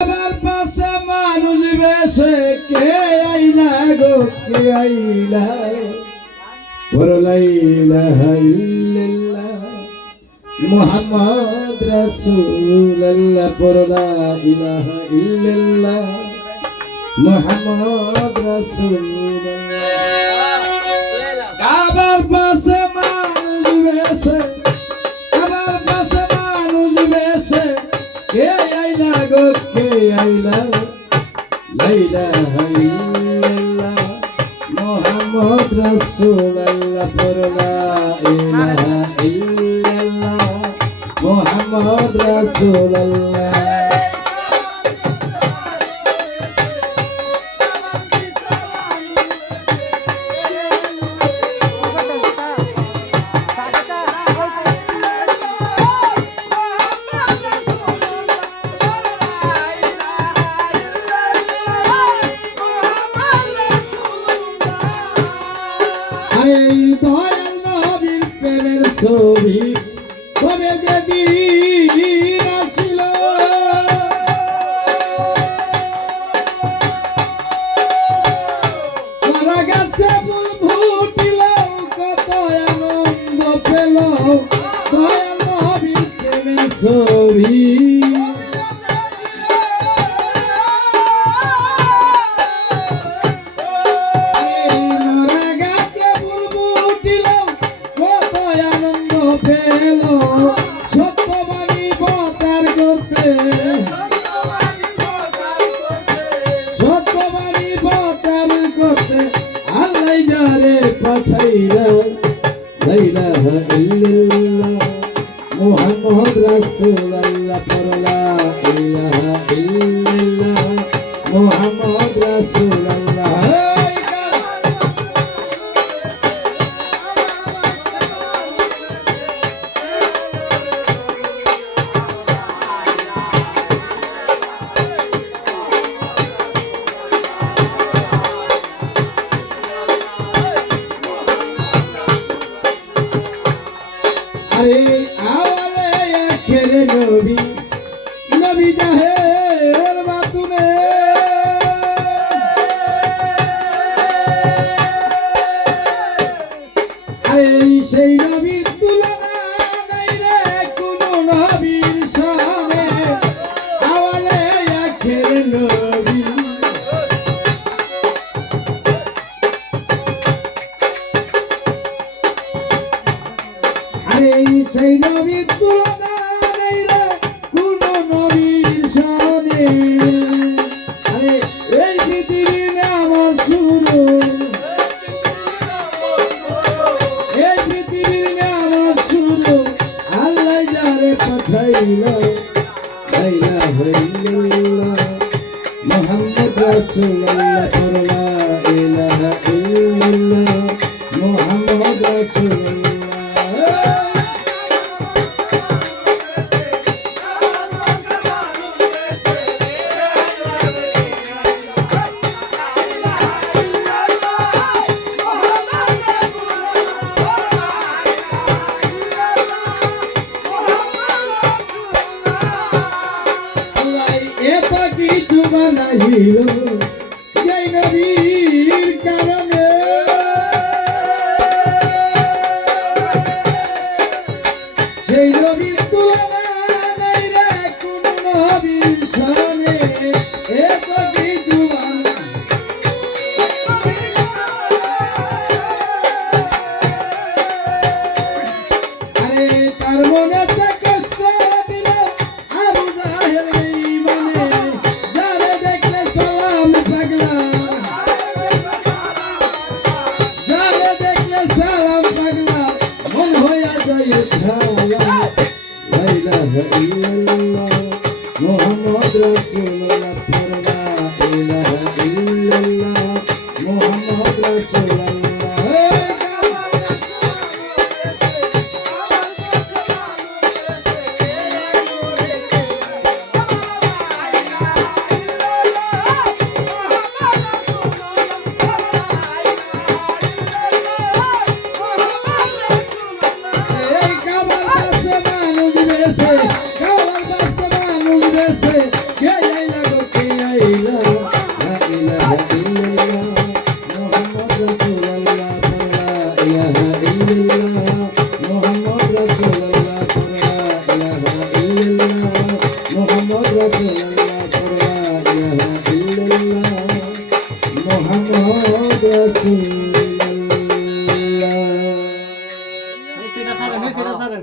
আমার পাশে মানুষ বেশে কে আইলা গো কে আইলা লা ইলাহা ইল্লাল্লাহ মুহাম্মদ রাসূলুল্লাহ লা ইলাহা ইল্লাল্লাহ মুহাম্মদ রাসূলুল্লাহ। আমার পাশে মানুষ বেশে আমার পাশে মানুষ বেশে কে আইলা গো কে আইলা লা ইলাহা ইল্লাল্লাহ মুহাম্মদ রাসূলুল্লাহ লা ইলাহা ইল্লাল্লাহ মুহাম্মদ রাসূলুল্লাহ। এই দয়াল নবীর প্রেমের ছবি কবে যেদিন আসিল মারা গেছে ফুল ফুটিল কত আনন্দ পেল দয়াল নবীর প্রেমের ছবি। সত্যবাণী প্রচার করতে আল্লাহ যারে পাঠাইলা লা ইলাহা ইল্লাল্লাহ মুহাম্মদ রাসূলুল্লাহ লা ইলাহা ইল্লাল্লাহ মুহাম্মদ রাসূলুল্লাহ। আরে আওয়ালে আখেরে নবী নবী জাহের বাতুনে আরে সেই নবীর তুলনা নাই রে কোনো নবীর সামনে আওয়ালে আখেরে নবী আরে সেই নবীর তুলনা নেই রে কোনো নবীর সামনে। আরে এই পৃথিবীর নাম শুরু এই পৃথিবীর নাম শুরু আল্লাহ যারে পাঠাইল লা ইলাহা ইল্লাল্লাহ মুহাম্মদ রাসূলুল্লাহ লা ইলাহা ইল্লাল্লাহ মুহাম্মদ রাসূলুল্লাহ। এত কিছু বানাইল যেই নবীর কারণে সেই নবীর তুলনা নাই রে কোনো নবীর সামনে এত কিছু আরে তার মনে কষ্ট দিল আবু জাহেল লা ইলাহা ইল্লাল্লাহ মুহাম্মদ রাসূলুল্লাহ লা ইলাহা ইল্লাল্লাহ মুহাম্মদ রাসূলুল্লাহ। Say, রাসূলুল্লাহ লা ইলাহা ইল্লাল্লাহ মুহাম্মদ রাসূলুল্লাহ। সেটা ছাড়েন